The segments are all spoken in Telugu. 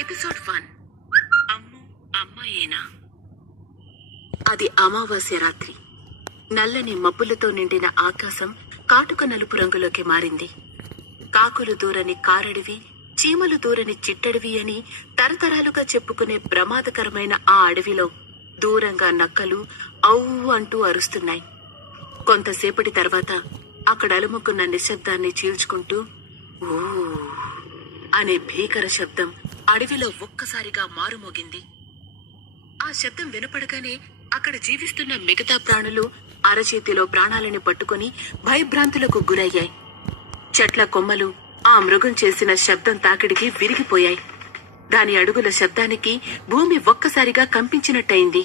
ఎపిసోడ్ 1. అమ్ము అమ్మాయేనా. అది అమావాస్య రాత్రి. నల్లని మబ్బులతో నిండిన ఆకాశం కాటుక నలుపు రంగులోకి మారింది. కాకులు దూరని కారడివి, చీమలు దూరని చిట్టడివి అని తరతరాలుగా చెప్పుకునే ప్రమాదకరమైన ఆ అడవిలో దూరంగా నక్కలు ఔ అంటూ అరుస్తున్నాయి. కొంతసేపటి తర్వాత అక్కడ అలుముకున్న నిశ్శబ్దాన్ని చీల్చుకుంటూ ఊ అనే భీకర శబ్దం అడవిలో ఒక్కసారిగా మారుమోగింది. ఆ శబ్దం వినపడగానే అక్కడ జీవిస్తున్న మిగతా ప్రాణులు అరచేతిలో ప్రాణాలని పట్టుకుని భయభ్రాంతులకు గురయ్యాయి. చెట్ల కొమ్మలు ఆ మృగం చేసిన శబ్దం తాకిడికి విరిగిపోయాయి. దాని అడుగుల శబ్దానికి భూమి ఒక్కసారిగా కంపించినట్టయింది.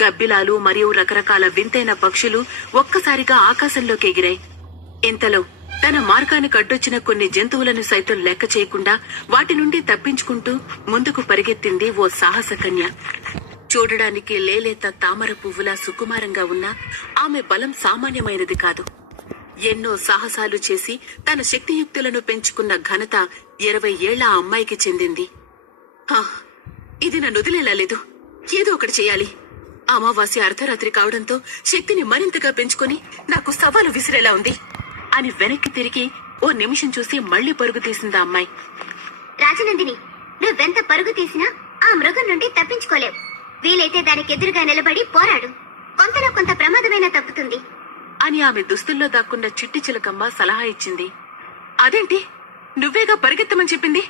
గబ్బిలాలు మరియు రకరకాల వింతైన పక్షులు ఒక్కసారిగా ఆకాశంలోకి ఎగిరాయి. ఇంతలో తన మార్గానికి అడ్డొచ్చిన కొన్ని జంతువులను సైతం లెక్క చేయకుండా వాటి నుండి తప్పించుకుంటూ ముందుకు పరిగెత్తింది ఓ సాహస కన్య. చూడడానికి లేలేత తామర పువ్వులా సుకుమారంగా ఉన్న ఆమె బలం సామాన్యమైనది కాదు. ఎన్నో సాహసాలు చేసి తన శక్తియుక్తులను పెంచుకున్న ఘనత 20 ఏళ్ల ఆ అమ్మాయికి చెందింది. ఇది నన్ను వదిలేలా లేదు, ఏదో ఒకటి చేయాలి. అమావాస్య అర్ధరాత్రి కావడంతో శక్తిని మరింతగా పెంచుకొని నాకు సవాలు విసిరేలా ఉంది అని వెనక్కి తిరిగి ఓ నిమిషం చూసి మళ్లీ పరుగు తీసిందా అమ్మాయి. రాజనందిని, నువ్వెంత పరుగు తీసినా ఆ మృగం నుండి తప్పించుకోలేవు. వీలైతే దానికి ఎదురుగా నిలబడి పోరాడు, కొంతలో కొంత ప్రమాదమైన తప్పుతుంది అని ఆమె దుస్తుల్లో దాక్కున్న చిట్టి చిలకమ్మ సలహా ఇచ్చింది. అదేంటి, నువ్వేగా పరిగెత్తమని చెప్పింది,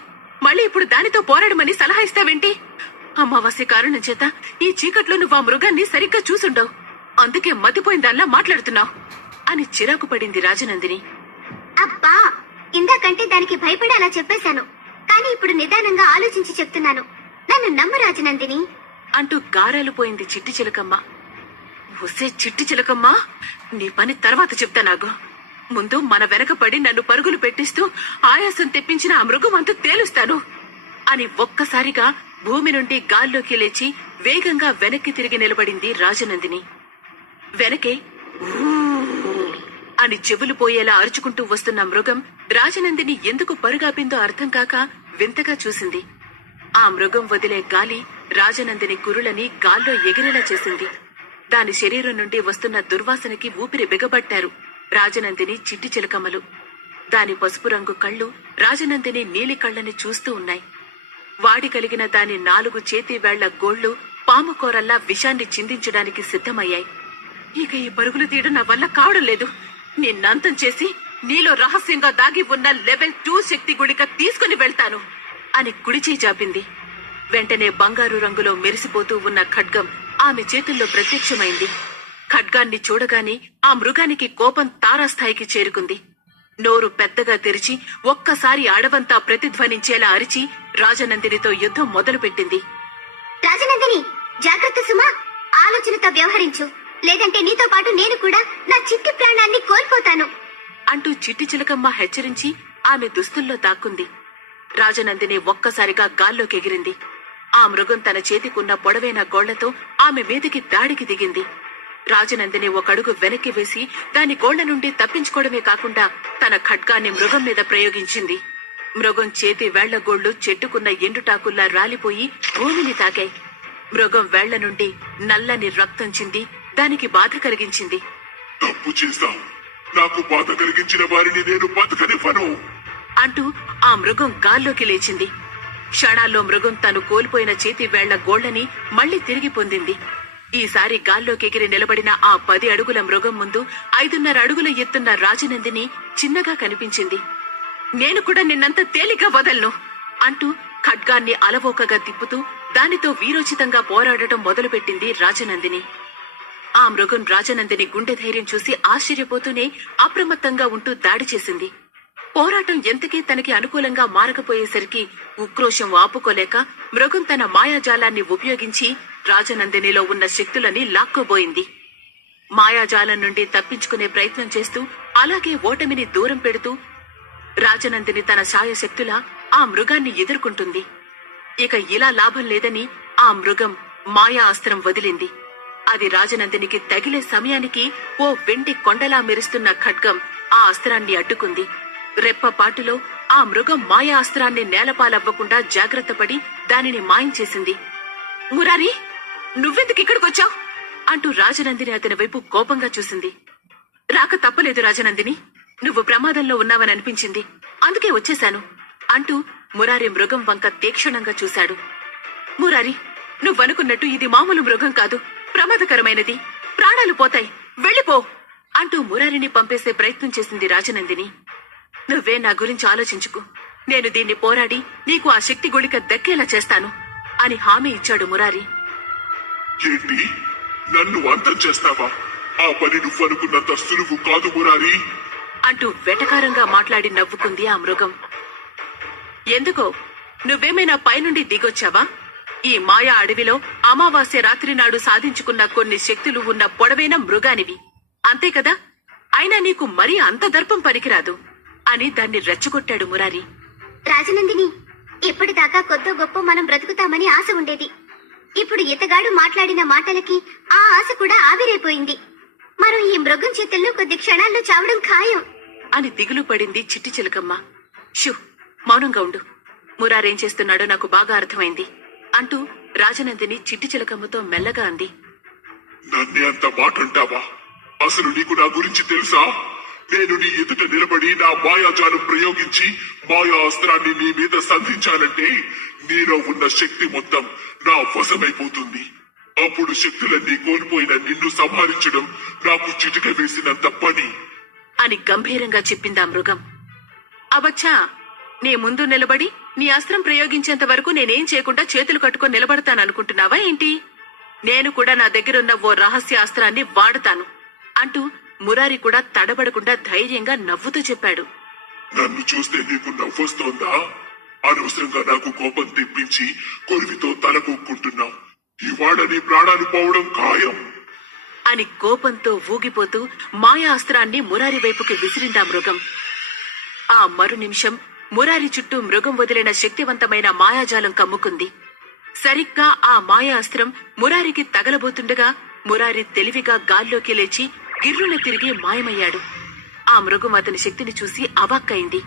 మళ్ళీ ఇప్పుడు దానితో పోరాడమని సలహా ఇస్తావేంటి? అమావాస్య కారణం చేత ఈ చీకట్లో నువ్వు ఆ మృగాన్ని సరిగ్గా చూసుండవు, అందుకే మతిపోయిందల్లా మాట్లాడుతున్నావు అని చిరాకు పడింది రాజనందిని. అబ్బా, ఇందాకంటే దానికి భయపడి అలా చెప్పేశాను, కానీ ఇప్పుడు నిదానంగా ఆలోచించి చెప్తున్నాను, నన్ను నమ్ము రాజనందిని అంటూ గారాలు పోయింది చిట్టి చిలకమ్మ. ఒసే చిట్టి చిలకమ్మ, నీ పని తర్వాత చెప్తా. నాకు ముందు మన వెనకపడి నన్ను పరుగులు పెట్టిస్తూ ఆయాసం తెప్పించిన ఆ మృగం అంతా తేలుస్తాను అని ఒక్కసారిగా భూమి నుండి గాల్లోకి లేచి వేగంగా వెనక్కి తిరిగి నిలబడింది రాజనందిని. వెనకే అని చెవులు పోయేలా అరుచుకుంటూ వస్తున్న మృగం రాజనందిని ఎందుకు పరుగాపిందో అర్థం కాక వింతగా చూసింది. ఆ మృగం వదిలే గాలి రాజనందిని కురులని గాల్లో ఎగిరేలా చేసింది. దాని శరీరం నుండి వస్తున్న దుర్వాసనకి ఊపిరి బిగబట్టారు రాజనందిని చిట్టి చిలకమ్మలు. దాని పసుపు రంగు కళ్ళు రాజనందిని నీలి కళ్ళని చూస్తూ ఉన్నాయి. వాడి కలిగిన దాని 4 చేతి వేళ్ల గోళ్లు పాము కోరల్లా విషాన్ని చిందించడానికి సిద్ధమయ్యాయి. ఇక ఈ పరుగులు తీయడం నా వల్ల కావడం లేదు, నిన్నంతం చేసి నీలో రహస్యంగా దాగి ఉన్న లెవెల్ 2 శక్తి గుళిక తీసుకుని వెళ్తాను అని కుడిచే జాపింది. వెంటనే బంగారు రంగులో మెరిసిపోతూ ఉన్న ఖడ్గం ఆమె చేతుల్లో ప్రత్యక్షమైంది. ఖడ్గాన్ని చూడగానే ఆ మృగానికి కోపం తారాస్థాయికి చేరుకుంది. నోరు పెద్దగా తెరిచి ఒక్కసారి అడవంతా ప్రతిధ్వనించేలా అరిచి రాజనందినితో యుద్ధం మొదలుపెట్టింది. రాజనందిని, జాగ్రత్త సుమా, ఆలోచనతో వ్యవహరించు, లేదంటే నీతో పాటు నేను కూడా నా చిట్టి ప్రాణాన్ని కోల్పోతాను అంటూ చిట్టి చిలకమ్మ హెచ్చరించి ఆమె దుస్తుల్లో దాక్కుంది. రాజనందిని ఒక్కసారిగా గాల్లోకి ఎగిరింది. ఆ మృగం తన చేతికున్న పొడవైన గోళ్లతో ఆమె మీదికి దాడికి దిగింది. రాజనందిని ఒకడుగు వెనక్కి వేసి దాని గోళ్ల నుండి తప్పించుకోవడమే కాకుండా తన ఖడ్గాన్ని మృగం మీద ప్రయోగించింది. మృగం చేతి వేళ్ల గోళ్లు చెట్టుకున్న ఎండుటాకుల్లా రాలిపోయి భూమిని తాకాయి. మృగం వేళ్ల నుండి నల్లని రక్తం చింది దానికి బాధ కలిగించింది. తప్పు చేశావు, నాకు బాధ కలిగించిన వారిని నేను బతకనివ్వను అంటూ ఆ మృగం గాల్లోకి లేచింది. క్షణాల్లో మృగం తను కోల్పోయిన చేతి వేళ్ల గోళ్లని మళ్లీ తిరిగి పొందింది. ఈసారి గాల్లోకి ఎగిరి నిలబడిన ఆ 10 అడుగుల మృగం ముందు 5.5 అడుగుల ఎత్తున్న రాజనందిని చిన్నగా కనిపించింది. నేను కూడా నిన్నంత తేలిగ్గా వదలను అంటూ ఖడ్గాన్ని అలవోకగా తిప్పుతూ దానితో వీరోచితంగా పోరాడటం మొదలుపెట్టింది రాజనందిని. ఆ మృగం రాజనందిని గుండె ధైర్యం చూసి ఆశ్చర్యపోతూనే అప్రమత్తంగా ఉంటూ దాడి చేసింది. పోరాటం ఎంతకీ తనకి అనుకూలంగా మారకపోయేసరికి ఉక్రోషం ఆపుకోలేక మృగం తన మాయాజాలాన్ని ఉపయోగించి రాజనందినిలో ఉన్న శక్తులని లాక్కోబోయింది. మాయాజాలం నుండి తప్పించుకునే ప్రయత్నం చేస్తూ అలాగే ఓటమిని దూరం పెడుతూ రాజనందిని తన శాయశక్తులా ఆ మృగాన్ని ఎదుర్కొంటుంది. ఇక ఇలా లాభం లేదని ఆ మృగం మాయా అస్త్రం వదిలింది. అది రాజనందినికి తగిలే సమయానికి ఓ వెండి కొండలా మెరుస్తున్న ఖడ్గం ఆ అస్త్రాన్ని అడ్డుకుంది. రెప్పపాటులో ఆ మృగం మాయా అస్త్రాన్ని నేలపాలవ్వకుండా జాగ్రత్త పడి దానిని మాయం చేసింది. మురారి, నువ్వెందుకు ఇక్కడికొచ్చావు అంటూ రాజనందిని అతని వైపు కోపంగా చూసింది. రాక తప్పలేదు రాజనందిని, నువ్వు ప్రమాదంలో ఉన్నావని అనిపించింది, అందుకే వచ్చేశాను అంటూ మురారి మృగం వంక తీక్షణంగా చూశాడు. మురారి, నువ్వనుకున్నట్టు ఇది మామూలు మృగం కాదు, ప్రమాదకరమైనది, ప్రాణాలు పోతాయి, వెళ్ళిపో అంటూ మురారిని పంపేసే ప్రయత్నం చేసింది రాజనందిని. నువ్వే నా గురించి ఆలోచించుకు, నేను దీన్ని పోరాడి నీకు ఆ శక్తి గుళిక దక్కేలా చేస్తాను అని హామీ ఇచ్చాడు మురారి. ఏంటి, నన్ను అంతం చేస్తావా? ఆ పని నువ్వనుకున్నంత సులువు కాదు మురారి అంటూ వెటకారంగా మాట్లాడి నవ్వుకుంది ఆ మృగం. ఎందుకో, నువ్వేమైనా పైనుండి దిగొచ్చావా? ఈ మాయా అడవిలో అమావాస్య రాత్రి నాడు సాధించుకున్న కొన్ని శక్తులు ఉన్న పొడవైన మృగానివి, అంతే కదా? అయినా నీకు మరీ అంత దర్పం పనికిరాదు అని దాన్ని రెచ్చగొట్టాడు మురారి. రాజనందిని, ఇప్పటిదాకా కొద్దో గొప్ప మనం బ్రతుకుతామని ఆశ ఉండేది. ఇప్పుడు ఇతగాడు మాట్లాడిన మాటలకి ఆ ఆశ కూడా ఆవిరైపోయింది. మనం ఈ మృగం చేతుల్లో కొద్ది క్షణాల్లో చావడం ఖాయం అని దిగులు పడింది చిట్టి చిలకమ్మ. షూ, మౌనంగా ఉండు, మురారేం చేస్తున్నాడో నాకు బాగా అర్థమైంది అంటూ రాజనందిని చిట్టి చిలకమ్మతో మెల్లగా అంది. నన్నే అంత మాట అంటావా? అసలు నీకు నా గురించి తెలుసా? నేను నీ ఎదుట నిలబడి నా మాయాజాలం ప్రయోగించి మాయా అస్త్రాన్ని నీ మీద సంధించాలంటే నీలో ఉన్న శక్తి మొత్తం నా వశమైపోతుంది. అప్పుడు శక్తులన్నీ కోల్పోయిన నిన్ను సంహరించడం నాకు చిటిక వేసినంత పని అని గంభీరంగా చెప్పిందా మృగం. అవచ్చా, నీ ముందు నిలబడి నీ అస్త్రం ప్రయోగించేంత వరకు నేనేం చేయకుండా చేతులు కట్టుకొని నిలబడతాననుకుంటున్నావా ఏంటి? నేను కూడా నా దగ్గరున్న ఓ రహస్య అస్త్రాన్ని వాడతాను అంటూ మురారి కూడా తడబడకుండా ధైర్యంగా నవ్వుతూ చెప్పాడు. నన్ను చూస్తే నీకు నవ్వొస్తోందా? అనవసరంగా నాకు కోపం తెప్పించి కొరివితో తలకొక్కుంటున్నావు. ఇవాళ నీ ప్రాణాలు పోవడం ఖాయం అని కోపంతో ఊగిపోతూ మాయా అస్త్రాన్ని మురారి వైపుకి విసిరిందా మృగం. ఆ మరు నిమిషం మురారి చుట్టూ మృగం వదిలిన శక్తివంతమైన మాయాజాలం కమ్ముకుంది. సరిగ్గా ఆ మాయా అస్త్రం మురారికి తగలబోతుండగా మురారి తెలివిగా గాల్లోకి లేచి గిర్రున తిరిగి మాయమయ్యాడు. ఆ మృగం అతని శక్తిని చూసి అవాక్కైంది.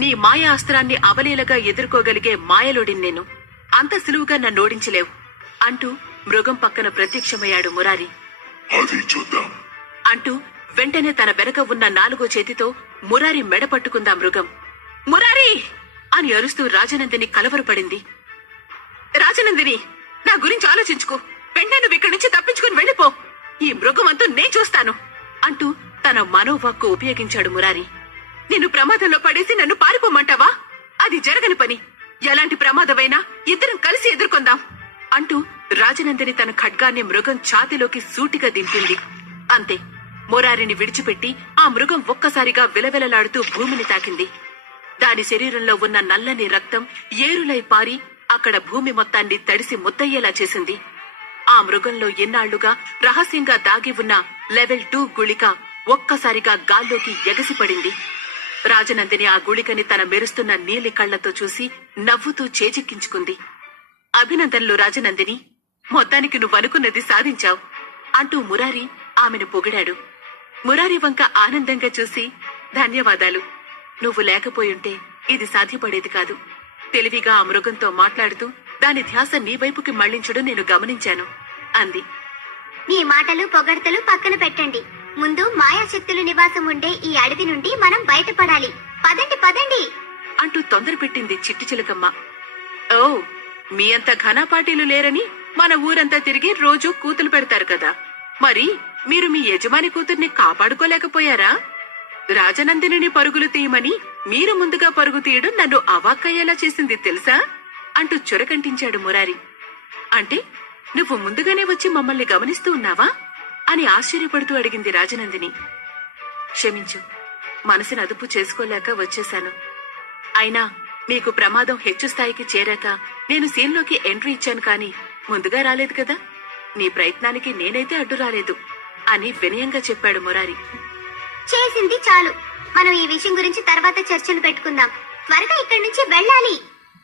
నీ మాయా అస్త్రాన్ని అవలీలగా ఎదుర్కోగలిగే మాయలోడిని నేను, అంత సులువుగా నన్నోడించలేవు అంటూ మృగం పక్కన ప్రత్యక్షమయ్యాడు మురారి. అది చూద్దాం అంటూ వెంటనే తన వెనక ఉన్న 4వ చేతితో మురారి మెడ పట్టుకుందా మృగం. మురారి అని అరుస్తూ రాజనందిని కలవరపడింది. రాజనందిని, నా గురించి ఆలోచించుకో, వెంటనే నువ్వు ఇక్కడి నుంచి తప్పించుకుని వెళ్ళిపో, ఈ మృగం అంతా నేను చూస్తాను అంటూ తన మనోవాక్కు ఉపయోగించాడు మురారి. నిన్ను ప్రమాదంలో పడేసి నన్ను పారిపోమంటావా? అది జరగని పని. ఎలాంటి ప్రమాదమైనా ఇద్దరం కలిసి ఎదుర్కొందాం అంటూ రాజనందిని తన ఖడ్గాన్ని మృగం ఛాతిలోకి సూటిగా దింపింది. అంతే, మురారిని విడిచిపెట్టి ఆ మృగం ఒక్కసారిగా విలవిలలాడుతూ భూమిని తాకింది. దాని శరీరంలో ఉన్న నల్లని రక్తం ఏరులై పారి అక్కడ భూమి మొత్తాన్ని తడిసి ముద్దయ్యేలా చేసింది. ఆ మృగంలో ఎన్నాళ్లుగా రహస్యంగా దాగి ఉన్న లెవెల్ 2 గుళిక ఒక్కసారిగా గాల్లోకి ఎగసిపడింది. రాజనందిని ఆ గుళికని తన మెరుస్తున్న నీలి కళ్లతో చూసి నవ్వుతూ చేజిక్కించుకుంది. అభినందనలు రాజనందిని, మొత్తానికి నువ్వనుకున్నది సాధించావు అంటూ మురారి ఆమెను పొగిడాడు. మురారి వంక ఆనందంగా చూసి, ధన్యవాదాలు, నువ్వు లేకపోయుంటే ఇది సాధ్యపడేది కాదు. తెలివిగా ఆ మృగంతో మాట్లాడుతూ దాని ధ్యాస నీ వైపుకి మళ్లించడం నేను గమనించాను అంది. నీ మాటలు పొగడ్తలు పక్కన పెట్టండి. ముందు మాయాశక్తులు నివాసం ఉండే ఈ అడవి నుండి మనం బయటపడాలి. పదండి పదండి అంటూ తొందర పెట్టింది చిట్టి చిలకమ్మ. ఓ, మీ అంత ఘనపాటీలు లేరని మన ఊరంతా తిరిగి రోజూ కూతులు పెడతారు కదా, మరి మీరు మీ యజమాని కూతుర్ని కాపాడుకోలేకపోయారా? రాజనందిని పరుగులు తీయమని మీరు ముందుగా పరుగు తీయడం నన్ను అవాక్కయ్యేలా చేసింది తెలుసా అంటూ చొరకంటించాడు మురారి. అంటే నువ్వు ముందుగానే వచ్చి మమ్మల్ని గమనిస్తూ ఉన్నావా అని ఆశ్చర్యపడుతూ అడిగింది రాజనందిని. క్షమించు, మనసును అదుపు చేసుకోలేక వచ్చేశాను. అయినా మీకు ప్రమాదం హెచ్చు స్థాయికి చేరాక నేను సీన్లోకి ఎంట్రీ ఇచ్చాను, కానీ ముందుగా రాలేదు కదా. నీ ప్రయత్నానికి నేనైతే అడ్డు రాలేదు అని వినయంగా చెప్పాడు మురారి. చేసింది చాలు, మనం ఈ విషయం గురించి తర్వాత చర్చలు పెట్టుకుందాం. త్వరగా ఇక్కడి నుంచి వెళ్ళాలి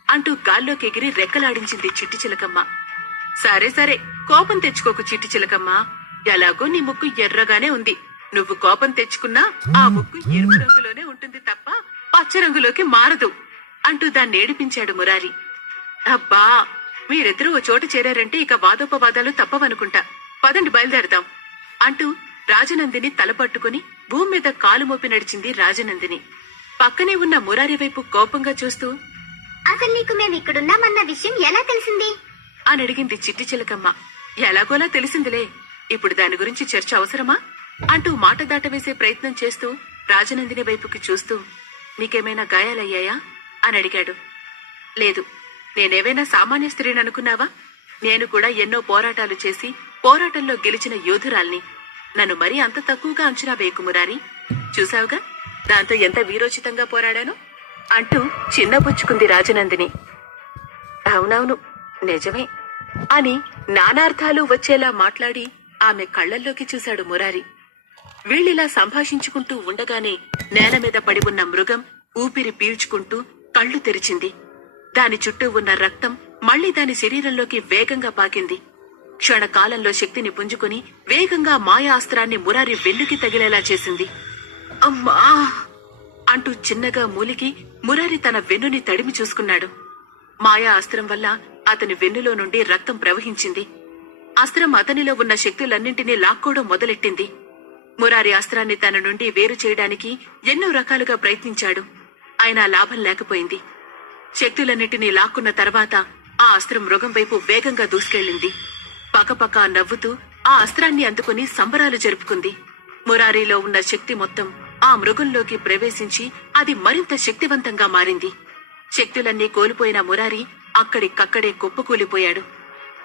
అంటూ గాల్లోకి ఎగిరి రెక్కలాడించింది చిట్టి చిలకమ్మ. సరే సరే, కోపం తెచ్చుకోకు చిట్టి చిలకమ్మ, ఎలాగో నీ ముక్కు ఎర్రగానే ఉంది. నువ్వు కోపం తెచ్చుకున్నా ఆ ముక్కు ఎరుపు రంగులోనే ఉంటుంది తప్ప పచ్చరంగులోకి మారదు అంటూ దాన్ని ఏడిపించాడు మురారి. అబ్బా, మీరిద్దరూ ఓ చోట చేరారంటే ఇక వాదోపవాదాలు తప్పవనుకుంటా. పదండి, బయలుదేరదాం అంటూ రాజనందిని తలపట్టుకుని భూమి మీద కాలు మోపి నడిచింది రాజనందిని. పక్కనే ఉన్న మురారి వైపు కోపంగా చూస్తూ, అసలు నీకు మేము ఇక్కడున్నామన్న విషయం ఎలా తెలిసింది? అని అడిగింది చిట్టి చిలకమ్మ. ఎలాగోలా తెలిసిందిలే, ఇప్పుడు దాని గురించి చర్చ అవసరమా అంటూ మాట దాటవేసే ప్రయత్నం చేస్తూ రాజనందిని వైపుకి చూస్తూ, నీకేమైనా గాయాలయ్యాయా అని అడిగాడు. లేదు, నేనేవైనా సామాన్య స్త్రీని అనుకున్నావా? నేను కూడా ఎన్నో పోరాటాలు చేసి పోరాటంలో గెలిచిన యోధురాల్ని. నన్ను మరీ అంత తక్కువగా అంచనా వేయకు మురారి. చూసావుగా దాంతో ఎంత వీరోచితంగా పోరాడాను అంటూ చిన్నబుచ్చుకుంది రాజనందిని. అవునవును, నిజమే అని నానార్థాలు వచ్చేలా మాట్లాడి ఆమె కళ్లల్లోకి చూశాడు మురారి. వీళ్ళిలా సంభాషించుకుంటూ ఉండగానే నేల మీద పడి ఉన్న మృగం ఊపిరి పీల్చుకుంటూ కళ్ళు తెరిచింది. దాని చుట్టూ ఉన్న రక్తం మళ్లీ దాని శరీరంలోకి వేగంగా పాకింది. క్షణకాలంలో శక్తిని పుంజుకుని వేగంగా మాయా అస్త్రాన్ని మురారి వెన్నుకి తగిలేలా చేసింది. అమ్మా అంటూ చిన్నగా మూలిగి మురారి తన వెన్నుని తడిమి చూసుకున్నాడు. మాయా అస్త్రం వల్ల అతని వెన్నులో నుండి రక్తం ప్రవహించింది. అస్త్రం అతనిలో ఉన్న శక్తులన్నింటినీ లాక్కోవడం మొదలెట్టింది. మురారి అస్త్రాన్ని తన నుండి వేరు చేయడానికి ఎన్నో రకాలుగా ప్రయత్నించాడు. అయినా లాభం లేకపోయింది. శక్తులన్నింటినీ లాక్కున్న తర్వాత ఆ అస్త్రం మృగం వైపు వేగంగా దూసుకెళ్లింది. పకపక నవ్వుతూ ఆ అస్త్రాన్ని అందుకుని సంబరాలు జరుపుకుంది. మురారిలో ఉన్న శక్తి మొత్తం ఆ మృగంలోకి ప్రవేశించి అది మరింత శక్తివంతంగా మారింది. శక్తులన్నీ కోల్పోయిన మురారి అక్కడికక్కడే కుప్పకూలిపోయాడు.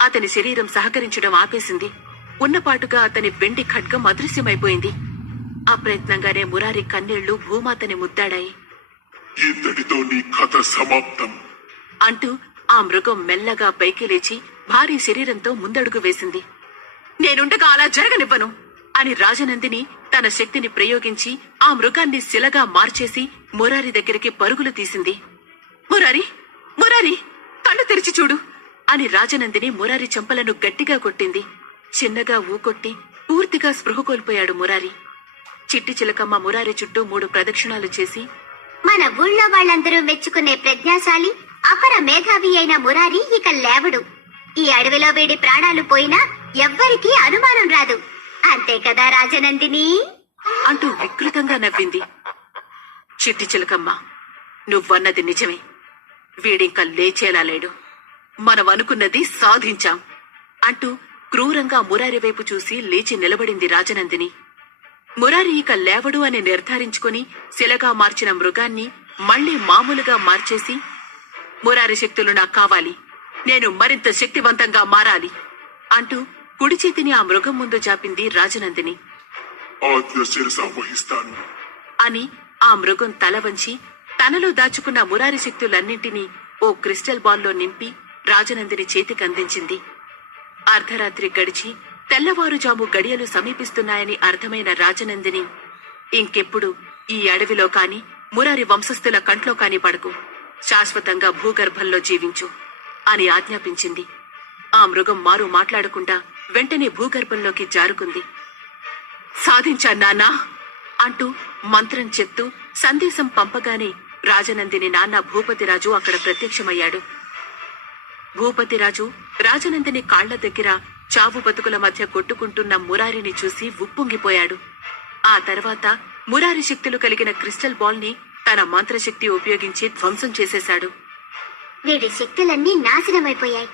అతని శరీరం సహకరించడం ఆపేసింది. ఉన్నపాటుగా అతని వెండి ఖడ్గం అదృశ్యమైపోయింది. అప్రయత్నంగానే మురారి కన్నీళ్లు భూమాతని ముద్దాడాయి. ఇంతటితో నీ కథ సమాప్తం అంటూ ఆ మృగం మెల్లగా పైకి లేచి భారీ శరీరంతో ముందడుగు వేసింది. నేనుండగా అలా జరగనివ్వను అని రాజనందిని తన శక్తిని ప్రయోగించి ఆ మృగాన్ని శిలగా మార్చేసి మురారి దగ్గరికి పరుగులు తీసింది. మురారి, మురారి, కళ్ళు తెరిచి చూడు అని రాజనందిని మురారి చెంపలను గట్టిగా కొట్టింది. చిన్నగా ఊకొట్టి పూర్తిగా స్పృహ కోల్పోయాడు మురారి. చిట్టి చిలకమ్మ మురారి చుట్టూ 3 ప్రదక్షిణాలు చేసి, మన ఊళ్ళో వాళ్ళందరూ మెచ్చుకునే ప్రజ్ఞాశాలి అపర మేధావి అయిన మురారి ఇక లేవడు. ఈ అడవిలో వీడి ప్రాణాలు పోయినా ఎవ్వరికీ అనుమానం రాదు. అంతే కదా రాజనందిని అంటూ వికృతంగా నవ్వింది. చిట్టి చిలకమ్మ, నువ్వన్నది నిజమే. వీడింకా లేచేలా లేడు. మనం అనుకున్నది సాధించాం అంటూ క్రూరంగా మురారి వైపు చూసి లేచి నిలబడింది రాజనందిని. మురారి ఇక లేవడు అని నిర్ధారించుకుని శిలగా మార్చిన మృగాన్ని మళ్లీ మామూలుగా మార్చేసి, మురారి శక్తులు నాకు కావాలి, నేను మరింత శక్తివంతంగా మారాలి అంటూ కుడి చేతిని ఆ మృగం ముందు చాపింది రాజనందిని. ఆజ్ఞ శిరస వహిస్తాను అని ఆ మృగం తల వంచి తనలో దాచుకున్న మురారి శక్తులన్నింటినీ ఓ క్రిస్టల్ బాల్లో నింపి రాజనందిని చేతికి అందించింది. అర్ధరాత్రి గడిచి తెల్లవారుజాము గడియలు సమీపిస్తున్నాయని అర్థమైన రాజనందిని, ఇంకెప్పుడు ఈ అడవిలో కాని మురారి వంశస్థుల కంట్లో కాని పడకు, శాశ్వతంగా భూగర్భంలో జీవించు అని ఆజ్ఞాపించింది. ఆ మృగం మారు మాట్లాడకుండా వెంటనే భూగర్భంలోకి జారుకుంది. సాధించా నాన్నా అంటూ మంత్రం చెప్తూ సందేశం పంపగానే రాజనందిని నాన్న భూపతిరాజు అక్కడ ప్రత్యక్షమయ్యాడు. భూపతిరాజు రాజనందిని కాళ్ల దగ్గర చావు బతుకుల మధ్య కొట్టుకుంటున్న మురారిని చూసి ఉప్పొంగిపోయాడు. ఆ తర్వాత మురారి శక్తులు కలిగిన క్రిస్టల్ బాల్ ని తన మంత్రశక్తి ఉపయోగించి ధ్వంసం చేసేశాడు. వీడి శక్తులన్నీ నాశనమైపోయాయి.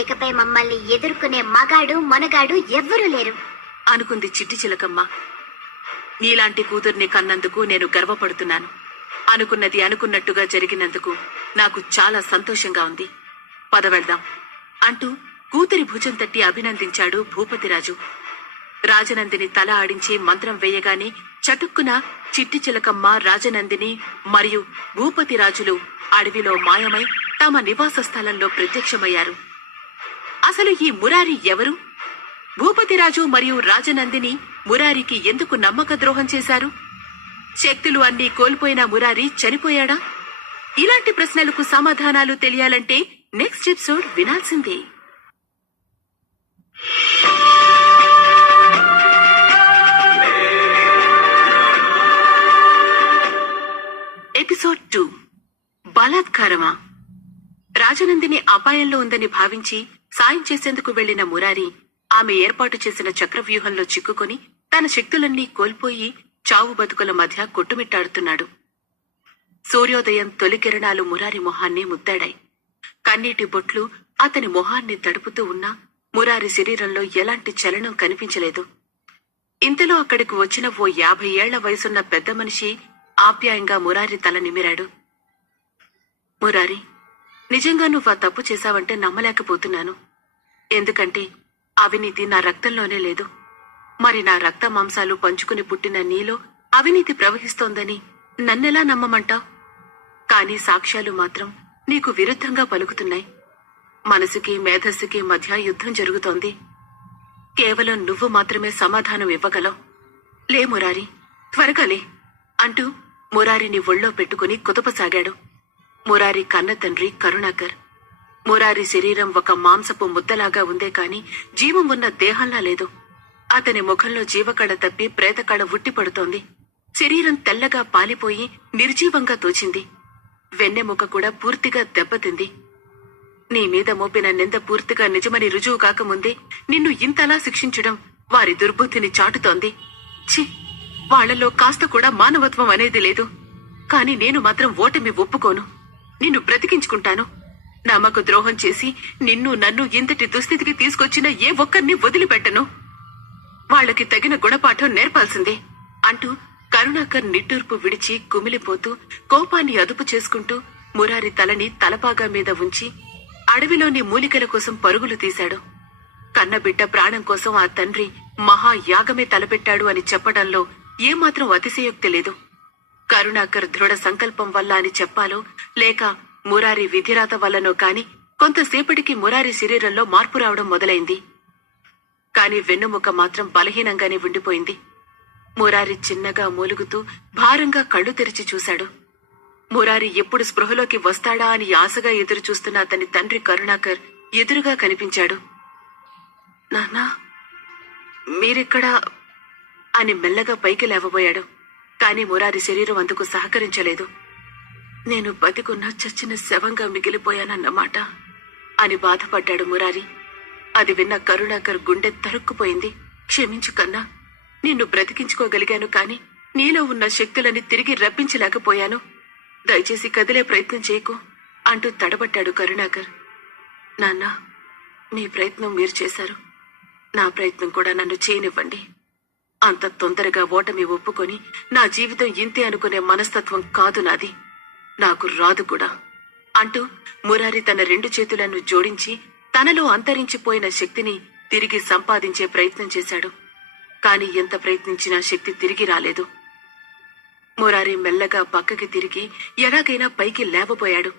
ఇకపై మమ్మల్ని ఎదుర్కొనే మగాడు మొనగాడు ఎవ్వరూ లేరు అనుకుంది చిట్టి చిలకమ్మ. నీలాంటి కూతుర్ని కన్నందుకు నేను గర్వపడుతున్నాను. అనుకున్నది అనుకున్నట్టుగా జరిగినందుకు నాకు చాలా సంతోషంగా ఉంది. పద వెళ్దాం అంటూ కూతురి భుజం తట్టి అభినందించాడు భూపతిరాజు. రాజనందిని తల ఆడించి మంత్రం వేయగానే చటుక్కున చిట్టి చిలకమ్మ, రాజనందిని మరియు భూపతిరాజులు అడవిలో మాయమై తమ నివాస స్థలంలో ప్రత్యక్షమయ్యారు. అసలు ఈ మురారి ఎవరు? భూపతిరాజు మరియు రాజనందిని మురారికి ఎందుకు నమ్మక ద్రోహం చేశారు? శక్తులు అన్నీ కోల్పోయిన మురారి చనిపోయాడా? ఇలాంటి ప్రశ్నలకు సమాధానాలు తెలియాలంటే నెక్స్ట్ ఎపిసోడ్ వినాల్సిందే. ఎపిసోడ్ 2 బలాత్కారమా. రాజనందిని అపాయంలో ఉందని భావించి సాయం చేసేందుకు వెళ్లిన మురారి ఆమె ఏర్పాటు చేసిన చక్రవ్యూహంలో చిక్కుకొని తన శక్తులన్నీ కోల్పోయి చావు బతుకుల మధ్య కొట్టుమిట్టాడుతున్నాడు. సూర్యోదయం తొలి కిరణాలు మురారి మొహాన్ని ముద్దాడాయి. కన్నీటి బొట్లు అతని మొహాన్ని తడుపుతూ ఉన్నా మురారి శరీరంలో ఎలాంటి చలనం కనిపించలేదు. ఇంతలో అక్కడికి వచ్చిన ఓ 50 ఏళ్ల వయసున్న పెద్ద మనిషి ఆప్యాయంగా మురారి తల నిమిరాడు. మురారి, నిజంగా నువ్వు ఆ తప్పు చేశావంటే నమ్మలేకపోతున్నాను. ఎందుకంటే అవినీతి నా రక్తంలోనే లేదు. మరి నా రక్త మాంసాలు పంచుకుని పుట్టిన నీలో అవినీతి ప్రవహిస్తోందని నన్నెలా నమ్మమంటావ్? కానీ సాక్ష్యాలు మాత్రం నీకు విరుద్ధంగా పలుకుతున్నాయి. మనసుకి మేధస్సుకి మధ్య యుద్ధం జరుగుతోంది. కేవలం నువ్వు మాత్రమే సమాధానం ఇవ్వగలవు. లే మురారి, త్వరగా లే అంటూ మురారిని ఒళ్ళో పెట్టుకుని కుదపసాగాడు. మురారి కన్న తండ్రి కరుణాకర్. మురారి శరీరం ఒక మాంసపు ముద్దలాగా ఉందే కాని జీవం ఉన్న దేహంలా లేదు. అతని ముఖంలో జీవకళ తప్పి ప్రేతకళ ఉట్టిపడుతోంది. శరీరం తెల్లగా పాలిపోయి నిర్జీవంగా తోచింది. వెన్నెముక కూడా పూర్తిగా దెబ్బతింది. నీ మీద మోపిన నింద పూర్తిగా నిజమని రుజువు కాకముందే నిన్ను ఇంతలా శిక్షించడం వారి దుర్బుద్ధిని చాటుతోంది. ఛీ, వాళ్లలో కాస్త కూడా మానవత్వం అనేది లేదు. కాని నేను మాత్రం ఓటమి ఒప్పుకోను. నిన్ను బ్రతికించుకుంటాను. నమ్మకు ద్రోహం చేసి నిన్ను నన్ను ఇంతటి దుస్థితికి తీసుకొచ్చిన ఏ ఒక్కరిని వదిలిపెట్టను. వాళ్లకి తగిన గుణపాఠం నేర్పాల్సిందే అంటూ కరుణాకర్ నిట్టూర్పు విడిచి కుమిలిపోతూ కోపాన్ని అదుపు చేసుకుంటూ మురారి తలని తలపాగా మీద ఉంచి అడవిలోని మూలికల కోసం పరుగులు తీశాడు. కన్నబిడ్డ ప్రాణం కోసం ఆ తండ్రి మహాయాగమే తలపెట్టాడు అని చెప్పడంలో ఏమాత్రం అతిశయోక్తి లేదు. కరుణాకర్ దృఢ సంకల్పం వల్ల అని చెప్పాలో లేక మురారి విధిరాత వల్లనో కాని కొంతసేపటికి మురారి శరీరంలో మార్పు రావడం మొదలైంది. కాని వెన్నుముక మాత్రం బలహీనంగానే ఉండిపోయింది. మురారి చిన్నగా మూలుగుతూ భారంగా కళ్ళు తెరిచి చూశాడు. మురారి ఎప్పుడు స్పృహలోకి వస్తాడా అని ఆశగా ఎదురు చూస్తున్న అతని తండ్రి కరుణాకర్ ఎదురుగా కనిపించాడు. నాన్నా, మీరిక్కడా అని మెల్లగా పైకి లేవబోయాడు. కాని మురారి శరీరం అందుకు సహకరించలేదు. నేను బతికున్న చచ్చిన శవంగా మిగిలిపోయానన్నమాట అని బాధపడ్డాడు మురారి. అది విన్న కరుణాకర్ గుండె తరుక్కుపోయింది. క్షమించు కన్నా, నిన్ను బ్రతికించుకోగలిగాను కాని నీలో ఉన్న శక్తులని తిరిగి రప్పించలేకపోయాను. దయచేసి కదిలే ప్రయత్నం చేయకు అంటూ తడబట్టాడు కరుణాకర్. నాన్నా, మీ ప్రయత్నం మీరు చేశారు. నా ప్రయత్నం కూడా నన్ను చేయనివ్వండి. అంత తొందరగా ఓటమి ఒప్పుకొని నా జీవితం ఇంతే అనుకునే మనస్తత్వం కాదు నాది. నాకు రాదు కూడా అంటూ మురారి తన 2 చేతులను జోడించి తనలో అంతరించిపోయిన శక్తిని తిరిగి సంపాదించే ప్రయత్నం చేశాడు. కాని ఎంత ప్రయత్నించినా శక్తి తిరిగి రాలేదు. మురారి మెల్లగా పక్కకి తిరిగి ఎలాగైనా పైకి లేవబోయాడు.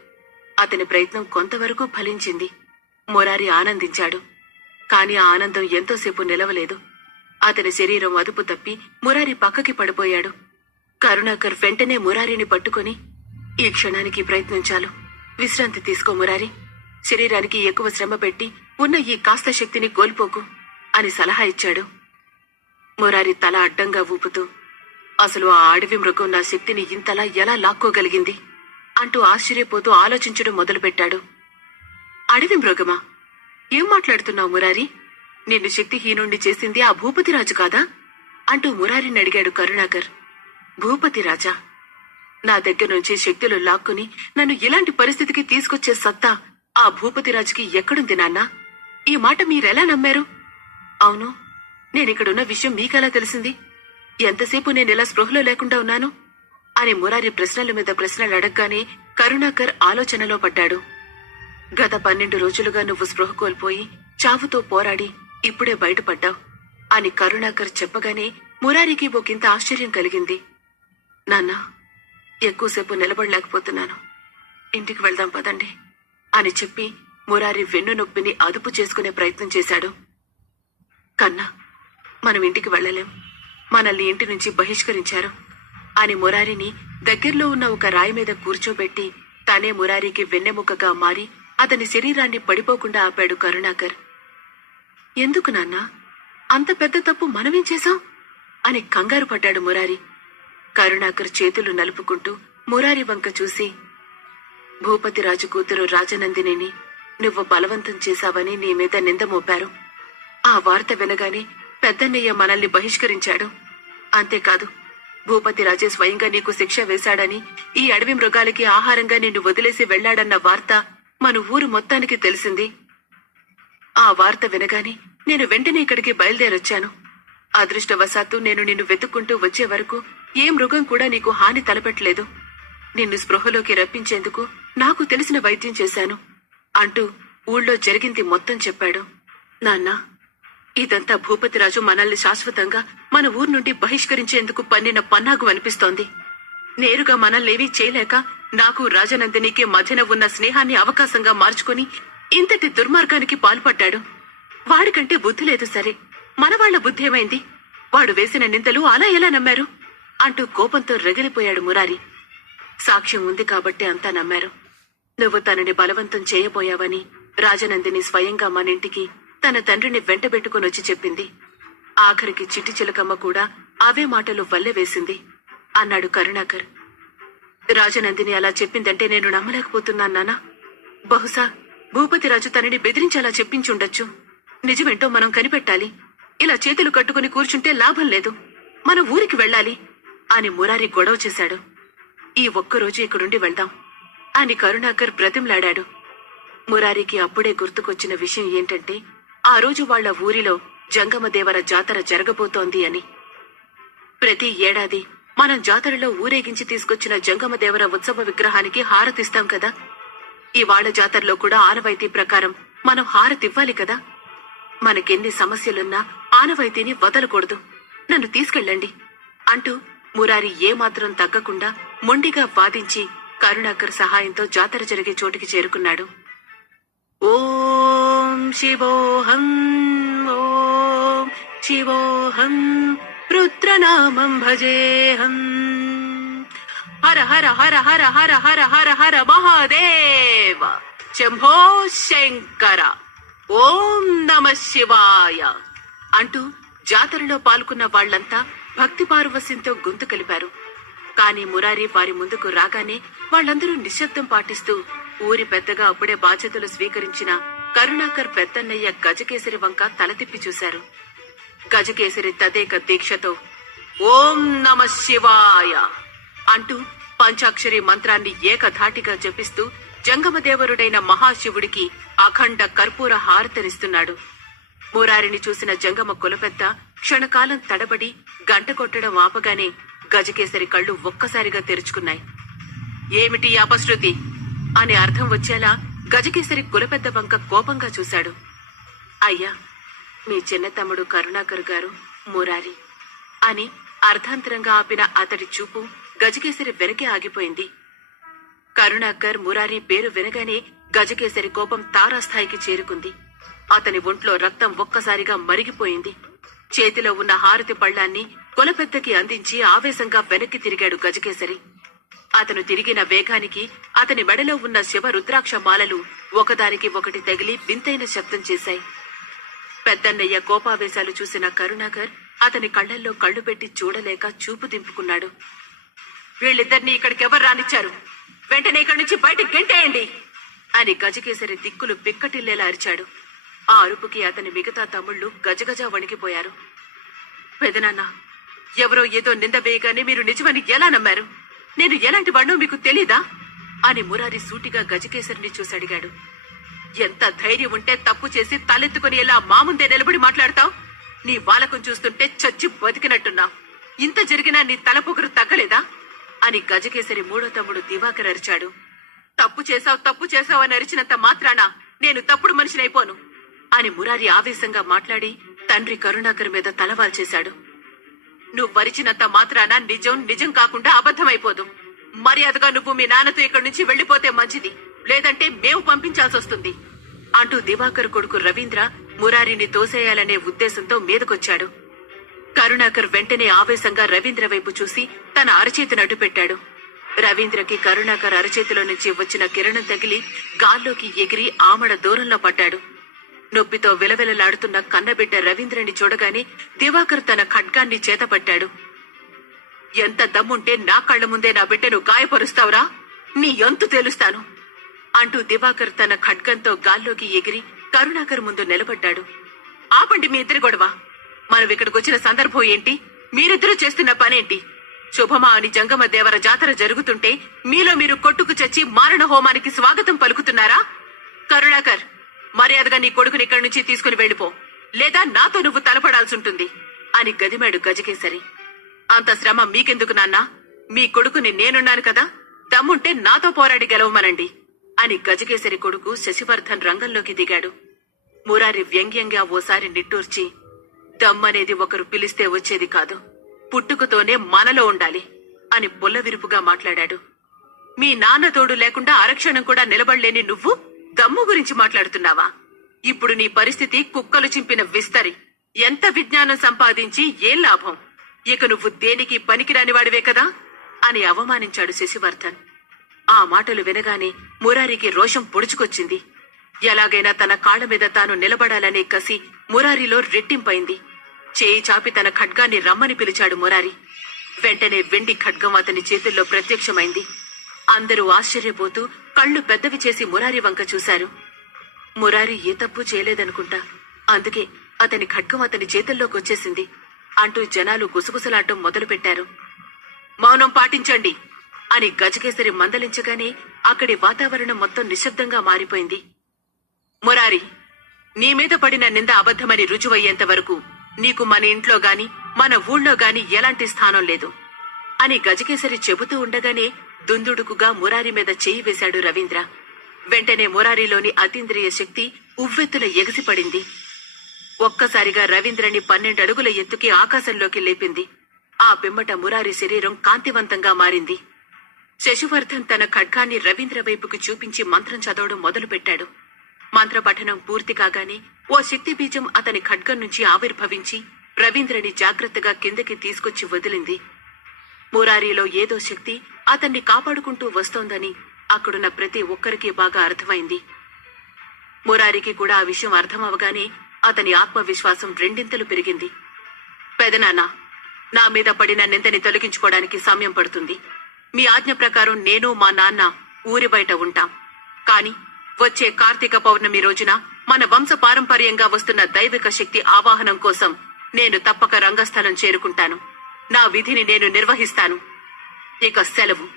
అతని ప్రయత్నం కొంతవరకు ఫలించింది. మురారి ఆనందించాడు. కాని ఆ ఆనందం ఎంతోసేపు నిలవలేదు. అతని శరీరం అదుపు తప్పి మురారి పక్కకి పడిపోయాడు. కరుణాకర్ వెంటనే మురారిని పట్టుకుని, ఈ క్షణానికి ప్రయత్నించాలు. విశ్రాంతి తీసుకో మురారి. శరీరానికి ఎక్కువ శ్రమ పెట్టి ఉన్న ఈ కాస్త శక్తిని కోల్పోకు అని సలహా ఇచ్చాడు. మురారి తల అడ్డంగా ఊపుతూ, అసలు ఆ అడవి మృగం నా శక్తిని ఇంతలా ఎలా లాక్కోగలిగింది అంటూ ఆశ్చర్యపోతూ ఆలోచించడం మొదలుపెట్టాడు. అడవి మృగమా? ఏం మాట్లాడుతున్నావు మురారి? నిన్ను శక్తిహీనుణ్ణి చేసింది ఆ భూపతిరాజు కాదా అంటూ మురారిని అడిగాడు కరుణాకర్. భూపతిరాజా? నా దగ్గర నుంచి శక్తులు లాక్కుని నన్ను ఇలాంటి పరిస్థితికి తీసుకొచ్చే సత్తా ఆ భూపతిరాజుకి ఎక్కడుంది నాన్నా? ఈ మాట మీరెలా నమ్మారు? అవును, నేనిక్కడున్న విషయం మీకెలా తెలిసింది? ఎంతసేపు నేనిలా స్పృహలో లేకుండా ఉన్నాను అని మురారి ప్రశ్నల మీద ప్రశ్నలు అడగగానే కరుణాకర్ ఆలోచనలో పడ్డాడు. గత 12 రోజులుగా నువ్వు స్పృహ కోల్పోయి చావుతో పోరాడి ఇప్పుడే బయటపడ్డావు అని కరుణాకర్ చెప్పగానే మురారికి ఒకంత ఆశ్చర్యం కలిగింది. నాన్నా, ఎక్కువసేపు నిలబడలేకపోతున్నాను. ఇంటికి వెళ్దాం పదండి అని చెప్పి మురారి వెన్ను నొప్పిని అదుపు చేసుకునే ప్రయత్నం చేశాడు. కన్నా, మనం ఇంటికి వెళ్లలేం. మనల్ని ఇంటి నుంచి బహిష్కరించారు అని మురారిని దగ్గర్లో ఉన్న ఒక రాయి మీద కూర్చోబెట్టి తానే మురారికి వెన్నెముకగా మారి అతని శరీరాన్ని పడిపోకుండా ఆపాడు కరుణాకర్. ఎందుకు నాన్నా, అంత పెద్ద తప్పు మనమేం చేశాం అని కంగారు పడ్డాడు మురారి. కరుణాకర్ చేతులు నలుపుకుంటూ మురారి వంక చూసి, భూపతిరాజు కూతురు రాజనందినిని నువ్వు బలవంతం చేశావని నీ మీద నింద మోపారు. ఆ వార్త వినగానే పెద్దన్నయ్య మనల్ని బహిష్కరించాడు. అంతేకాదు, భూపతిరాజే స్వయంగా నీకు శిక్ష వేశాడని, ఈ అడవి మృగాలకి ఆహారంగా నిన్ను వదిలేసి వెళ్లాడన్న వార్త మన ఊరు మొత్తానికి తెలిసింది. ఆ వార్త వినగానే నేను వెంటనే ఇక్కడికి బయలుదేరొచ్చాను. అదృష్టవశాత్తు నేను నిన్ను వెతుక్కుంటూ వచ్చే వరకు ఏ మృగం కూడా నీకు హాని తలపెట్టలేదు. నిన్ను స్పృహలోకి రప్పించేందుకు నాకు తెలిసిన వైద్యం చేశాను అంటూ ఊళ్ళో జరిగింది మొత్తం చెప్పాడు. నాన్నా, ఇదంతా భూపతిరాజు మనల్ని శాశ్వతంగా మన ఊరు నుండి బహిష్కరించేందుకు పన్నిన పన్నాగు అనిపిస్తోంది. నేరుగా మనల్నేవీ చేయలేక నాకు రాజనందినికి మధ్యన ఉన్న స్నేహాన్ని అవకాశంగా మార్చుకుని ఇంతటి దుర్మార్గానికి పాల్పడ్డాడు. వాడికంటే బుద్ధి లేదు సరే, మనవాళ్ల బుద్ధి ఏమైంది? వాడు వేసిన నిందలు అలా ఎలా నమ్మారు అంటూ కోపంతో రగిలిపోయాడు మురారి. సాక్ష్యం ఉంది కాబట్టి అంతా నమ్మారు. నువ్వు తనని బలవంతం చేయబోయావని రాజనందిని స్వయంగా మన ఇంటికి తన తండ్రిని వెంటబెట్టుకునొచ్చి చెప్పింది. ఆఖరికి చిట్టి చిలకమ్మ కూడా అవే మాటలు వల్లె వేసింది అన్నాడు కరుణాకర్. రాజనందిని అలా చెప్పిందంటే నేను నమ్మలేకపోతున్నాను నాన్నా. బహుశా భూపతిరాజు తనని బెదిరించేలా చెప్పించుండొచ్చు. నిజమేంటో మనం కనిపెట్టాలి. ఇలా చేతులు కట్టుకుని కూర్చుంటే లాభం లేదు. మన ఊరికి వెళ్ళాలి అని మురారి గొడవ చేశాడు. ఈ ఒక్కరోజు ఇక్కడుండి వెళ్దాం అని కరుణాకర్ బ్రతిమలాడాడు. మురారికి అప్పుడే గుర్తుకొచ్చిన విషయం ఏంటంటే, ఆ రోజు వాళ్ల ఊరిలో జంగమదేవర జాతర జరగబోతోంది అని. ప్రతి ఏడాది మనం జాతరలో ఊరేగించి తీసుకొచ్చిన జంగమదేవర ఉత్సవ విగ్రహానికి హారతిస్తాం కదా. ఇవాళ్ల జాతరలో కూడా ఆనవాయితీ ప్రకారం మనం హారతివ్వాలి కదా. మనకెన్ని సమస్యలున్నా ఆనవాయితీని వదలకూడదు. నన్ను తీసుకెళ్ళండి అంటూ మురారి ఏమాత్రం తగ్గకుండా మొండిగా వాదించి కరుణాకర్ సహాయంతో జాతర జరిగే చోటికి చేరుకున్నాడు. ఓం శివోహం, ఓం శివోహం, రుద్రనామం భజేహం, హర హర హర హర హర హర హర హర మహాదేవ, శంభో శంకర, ఓం నమ శివాయ అంటూ జాతరలో పాల్గొన్న వాళ్లంతా భక్తి పారవస్యంతో గొంతు కలిపారు. కాని మురారి వారి ముందుకు రాగానే వాళ్లందరూ నిశ్శబ్దం పాటిస్తూ ఊరి పెద్దగా అప్పుడే బాధ్యతలు స్వీకరించిన కరుణాకర్ పెద్దన్నయ్య గజకేసరి వంక తలతిప్పి చూశారు. గజకేసరి తదేక దీక్షతో ఓం నమ శివాయ అంటూ పంచాక్షరి మంత్రాన్ని ఏకధాటిగా జపిస్తూ జంగమదేవరుడైన మహాశివుడికి అఖండ కర్పూర హారతనిస్తున్నాడు. మురారిని చూసిన జంగమ కులపెద్ద క్షణకాలం తడబడి గంట కొట్టడం ఆపగానే గజకేసరి కళ్ళు ఒక్కసారిగా తెరుచుకున్నాయి. ఏమిటి అపశృతి అని అర్థం వచ్చేలా గజకేసరి కులపెద్ద వంక కోపంగా చూశాడు. అయ్యా, మీ చిన్న తమ్ముడు కరుణాకర్ గారు మురారి అని అర్ధాంతరంగా ఆపిన అతడి చూపు గజకేసరి వెనకే ఆగిపోయింది. కరుణాకర్ మురారి పేరు వినగానే గజకేసరి కోపం తారాస్థాయికి చేరుకుంది. అతని ఒంట్లో రక్తం ఒక్కసారిగా మరిగిపోయింది. చేతిలో ఉన్న హారతి పళ్లాన్ని కులపెద్దకి అందించి ఆవేశంగా వెనక్కి తిరిగాడు గజకేసరి. అతను తిరిగిన వేగానికి అతని మెడలో ఉన్న శివ రుద్రాక్ష మాలలు ఒకదానికి ఒకటి తగిలి వింతైన శబ్దం చేశాయి. పెద్దన్నయ్య కోపావేశాలు చూసిన కరుణాకర్ అతని కళ్లల్లో కళ్లు పెట్టి చూడలేక చూపు దింపుకున్నాడు. వీళ్ళిద్దరినీ ఇక్కడికెవరు రానిచ్చారు? వెంటనే ఇక్కడి నుంచి బయటికి గెంటేయండి అని గజకేసరి దిక్కులు పిక్కటిల్లేలా అరిచాడు. ఆ అరుపుకి అతని మిగతా తమ్ముళ్లు గజగజ వణికిపోయారు. పెదనాన్న, ఎవరో ఏదో నింద వేయగానే మీరు నిజమని ఎలా నమ్మారు? నేను ఎలాంటి వాణ్ణో మీకు తెలీదా అని మురారి సూటిగా గజకేసరిని చూసి అడిగాడు. ఎంత ధైర్యం ఉంటే తప్పు చేసి తలెత్తుకుని ఎలా మా ముందే నిలబడి మాట్లాడతావు? నీ వాలకం చూస్తుంటే చచ్చి బతికినట్టున్నావు. ఇంత జరిగినా నీ తలపొగరు తగ్గలేదా అని గజకేసరి మూడో తమ్ముడు దివాకర్ అరిచాడు. తప్పు చేశావు అని అరిచినంత మాత్రాన నేను తప్పుడు మనిషినైపోను అని మురారి ఆవేశంగా మాట్లాడి తండ్రి కరుణాకర్ మీద తలవాల్చేశాడు. నువ్వు వరిచినంత మాత్రాన నిజం కాకుండా అబద్ధమైపోదు. మర్యాదగా నువ్వు మీ నాన్నతో ఇక్కడి నుంచి వెళ్లిపోతే మంచిది, లేదంటే మేము పంపించాల్సి వస్తుంది అంటూ దివాకర్ కొడుకు రవీంద్ర మురారిని తోసేయాలనే ఉద్దేశంతో మీదకొచ్చాడు. కరుణాకర్ వెంటనే ఆవేశంగా రవీంద్ర వైపు చూసి తన అరచేతిని అడ్డుపెట్టాడు. రవీంద్రకి కరుణాకర్ అరచేతిలో నుంచి వచ్చిన కిరణం తగిలి గాల్లోకి ఎగిరి ఆమడ దూరంలో పడ్డాడు. నొప్పితో విలవిలలాడుతున్న కన్నబిడ్డ రవీంద్రని చూడగానే దివాకర్ తన ఖడ్గాన్ని చేతపట్టాడు. ఎంత దమ్ముంటే నా కళ్ల ముందే నా బిడ్డను గాయపరుస్తావురా? నీ ఎంతు తెలుస్తాను అంటూ దివాకర్ తన ఖడ్గంతో గాల్లోకి ఎగిరి కరుణాకర్ ముందు నిలబడ్డాడు. ఆపండి మీ ఇద్దరి గొడవ. మనం ఇక్కడికొచ్చిన సందర్భం ఏంటి? మీరిద్దరూ చేస్తున్న పనేంటి? శుభమా అని జంగమ దేవర జాతర జరుగుతుంటే మీలో మీరు కొట్టుకు చచ్చి మారణ హోమానికి స్వాగతం పలుకుతున్నారా? కరుణాకర్, మర్యాదగా నీ కొడుకుని ఇక్కడి నుంచి తీసుకుని వెళ్ళిపో, లేదా నాతో నువ్వు తలపడాల్సుంటుంది అని గదిమాడు గజకేసరి. అంత శ్రమ మీకెందుకు నాన్నా? మీ కొడుకుని నేనున్నాను కదా, దమ్ముంటే నాతో పోరాడి గెలవమనండి అని గజకేసరి కొడుకు శశివర్ధన్ రంగంలోకి దిగాడు. మురారి వ్యంగ్యంగా ఓసారి నిట్టూర్చి, దమ్మనేది ఒకరు పిలిస్తే వచ్చేది కాదు, పుట్టుకతోనే మనలో ఉండాలి అని బుల్లవిరుపుగా మాట్లాడాడు. మీ నాన్న తోడు లేకుండా అరక్షణం కూడా నిలబడలేని నువ్వు దమ్ము గురించి మాట్లాడుతున్నావా? ఇప్పుడు నీ పరిస్థితి కుక్కలు చింపిన విస్తరి. ఎంత విజ్ఞానం సంపాదించి ఏం లాభం? ఇక నువ్వు దేనికి పనికిరాని వాడివే కదా అని అవమానించాడు శశివర్ధన్. ఆ మాటలు వినగానే మురారికి రోషం పొడుచుకొచ్చింది. ఎలాగైనా తన కాళ్ల మీద తాను నిలబడాలనే కసి మురారిలో రెట్టింపైంది. చేయి చాపి తన ఖడ్గాన్ని రమ్మని పిలిచాడు మురారి. వెంటనే వెండి ఖడ్గం అతని చేతుల్లో ప్రత్యక్షమైంది. అందరూ ఆశ్చర్యపోతూ కళ్లు పెద్దవి చేసి మురారి వంక చూశారు. మురారి ఏ తప్పు చేయలేదనుకుంటా, అందుకే అతని ఖడ్గం అతని చేతుల్లోకొచ్చేసింది అంటూ జనాలు గుసగుసలాడటం మొదలుపెట్టారు. మౌనం పాటించండి అని గజకేసరి మందలించగానే అక్కడి వాతావరణం మొత్తం నిశ్శబ్దంగా మారిపోయింది. మురారి, నీ మీద పడిన నింద అబద్ధమని రుజువయ్యేంత వరకు నీకు మన ఇంట్లో గాని మన ఊళ్ళో గాని ఎలాంటి స్థానం లేదు అని గజకేసరి చెబుతూ ఉండగానే దుందుడుకుగా మురారి మీద చేయి వేశాడు రవీంద్ర. వెంటనే మురారిలోని అతీంద్రియ శక్తి ఉవ్వెత్తుల ఎగసిపడింది. ఒక్కసారిగా రవీంద్రని 12 అడుగుల ఎత్తుకి ఆకాశంలోకి లేపింది. ఆ పిమ్మట మురారి శరీరం కాంతివంతంగా మారింది. శశివర్ధన్ తన ఖడ్గాన్ని రవీంద్ర వైపుకు చూపించి మంత్రం చదవడం మొదలుపెట్టాడు. మంత్రపఠనం పూర్తి కాగానే ఓ శక్తి బీజం అతని ఖడ్గం నుంచి ఆవిర్భవించి రవీంద్రని జాగ్రత్తగా కిందకి తీసుకొచ్చి వదిలింది. మురారిలో ఏదో శక్తి అతన్ని కాపాడుకుంటూ వస్తోందని అక్కడున్న ప్రతి ఒక్కరికి బాగా అర్థమైంది. మురారికి కూడా ఆ విషయం అర్థమవగానే అతని ఆత్మవిశ్వాసం రెండింతలు పెరిగింది. పెదనాన్న, నా మీద పడిన నిందని తొలగించుకోవడానికి సమయం పడుతుంది. మీ ఆజ్ఞ ప్రకారం నేను మా నాన్న ఊరి బయట ఉంటాం. కాని వచ్చే కార్తీక పౌర్ణమి రోజున మన వంశ పారంపర్యంగా వస్తున్న దైవిక శక్తి ఆవాహనం కోసం నేను తప్పక రంగస్థలం చేరుకుంటాను. నా విధిని నేను నిర్వహిస్తాను. ఇక సెలవు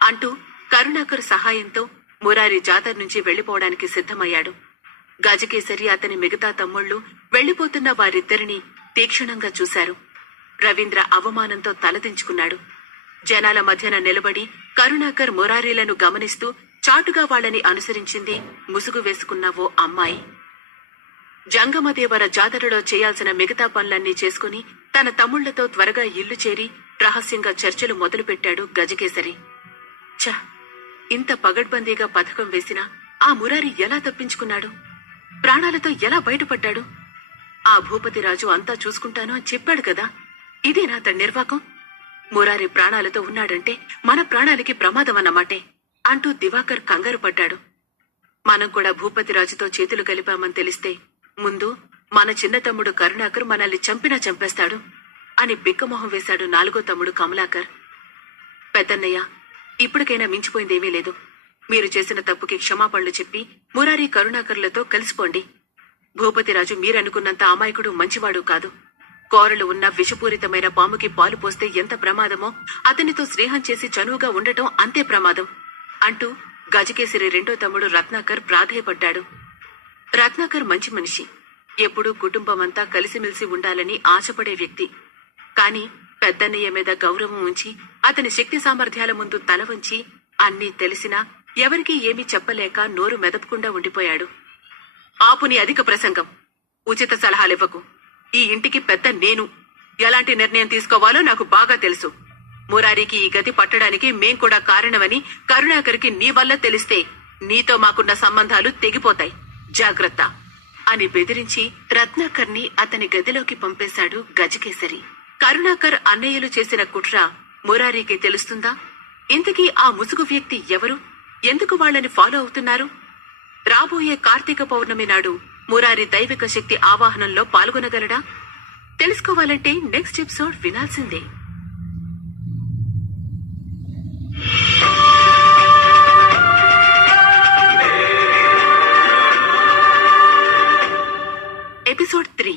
అంటూ కరుణాకర్ సహాయంతో మురారి జాతర నుంచి వెళ్లిపోవడానికి సిద్ధమయ్యాడు. గజకేసరి అతని మిగతా తమ్ముళ్లు వెళ్లిపోతున్న వారిద్దరినీ తీక్షణంగా చూశారు. రవీంద్ర అవమానంతో తలదించుకున్నాడు. జనాల మధ్యన నిలబడి కరుణాకర్ మురారీలను గమనిస్తూ చాటుగా వాళ్ళని అనుసరించింది ముసుగు వేసుకున్న ఓ అమ్మాయి. జంగమదేవర జాతరలో చేయాల్సిన మిగతా పనులన్నీ చేసుకుని తన తమ్ముళ్లతో త్వరగా ఇల్లు చేరి రహస్యంగా చర్చలు మొదలుపెట్టాడు గజకేసరి. ఛ, ఇంత పగడ్బందీగా పథకం వేసినా ఆ మురారి ఎలా తప్పించుకున్నాడు? ప్రాణాలతో ఎలా బయటపడ్డాడు? ఆ భూపతిరాజు అంతా చూసుకుంటాను అని చెప్పాడు కదా, ఇదేనా అతడి నిర్వాకం? మురారి ప్రాణాలతో ఉన్నాడంటే మన ప్రాణాలకి ప్రమాదం అన్నమాటే అంటూ దివాకర్ కంగారు పడ్డాడు. మనం కూడా భూపతిరాజుతో చేతులు కలిపామని తెలిస్తే ముందు మన చిన్న తమ్ముడు కరుణాకర్ మనల్ని చంపినా చంపేస్తాడు అని బిక్కమొహం వేశాడు 4వ తమ్ముడు కమలాకర్. పెద్దన్నయ్య, ఇప్పటికైనా మించిపోయిందేమీ లేదు. మీరు చేసిన తప్పుకి క్షమాపణలు చెప్పి మురారి కరుణాకర్లతో కలిసిపోండి. భూపతిరాజు మీరనుకున్నంత అమాయకుడు మంచివాడు కాదు. కోరలు ఉన్న విషపూరితమైన పాముకి పాలు పోస్తే ఎంత ప్రమాదమో అతనితో స్నేహం చేసి చనువుగా ఉండటం అంతే ప్రమాదం అంటూ గజకేసరి 2వ తమ్ముడు రత్నాకర్ ప్రాధేయపడ్డాడు. రత్నాకర్ మంచి మనిషి, ఎప్పుడూ కుటుంబమంతా కలిసిమెలిసి ఉండాలని ఆశపడే వ్యక్తి. కాని పెద్దన్నయ్య మీద గౌరవం ఉంచి అతని శక్తి సామర్థ్యాల ముందు తల వంచి అన్నీ తెలిసినా ఎవరికీ ఏమీ చెప్పలేక నోరు మెదపకుండా ఉండిపోయాడు. ఆపుని అధిక ప్రసంగం, ఉచిత సలహాలివ్వకు. ఈ ఇంటికి పెద్ద నేను. ఎలాంటి నిర్ణయం తీసుకోవాలో నాకు బాగా తెలుసు. మురారికి ఈ గతి పట్టడానికి మేం కూడా కారణమని కరుణాకర్కి నీ వల్ల తెలిస్తే నీతో మాకున్న సంబంధాలు తెగిపోతాయి. జాగ్రత్త అని బెదిరించి రత్నాకర్ని అతని గదిలోకి పంపేశాడు గజకేసరి. కరుణాకర్ అన్నయ్యలు చేసిన కుట్ర మురారికి తెలుస్తుందా? ఇంతకీ ఆ ముసుగు వ్యక్తి ఎవరు? ఎందుకు వాళ్ళని ఫాలో అవుతున్నారు? రాబోయే కార్తీక పౌర్ణమి నాడు మురారి దైవిక శక్తి ఆవాహనంలో పాల్గొనగలడా? తెలుసుకోవాలంటే నెక్స్ట్ ఎపిసోడ్ వినాల్సిందే. ఎపిసోడ్ 3